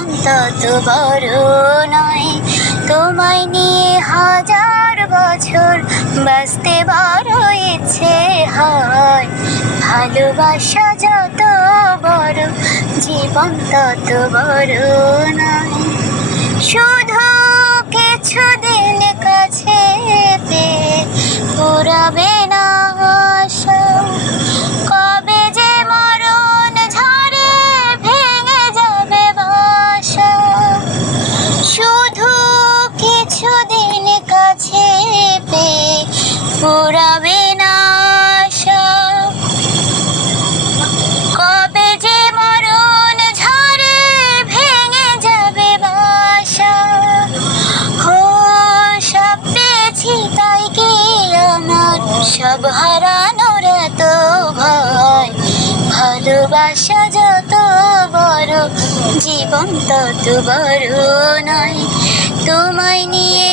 জীবন তত বড় নয়। তোমায় নিয়ে হাজার বছর বাঁচতে বড় ইচ্ছে হয়। ভালোবাসা যত বড় জীবন তত বড় নয়। শুধু কিছুদিন কাছে পেয়ে পুরাবে না আশা। কবে যে মরণ ঝড়ে ভেঙে যাবে বাসা। শুধু কিছুদিন কাছে পেয়ে পুরাবে না আশা। কবে যে মরণ ঝড়ে ভেঙে যাবে বাসা। সব পেয়েছি তাই কি আমার সব হারানোর এত ভয়। ভালোবাসা যত বড় জীবন তত বড় নয়। তোমায় নিয়ে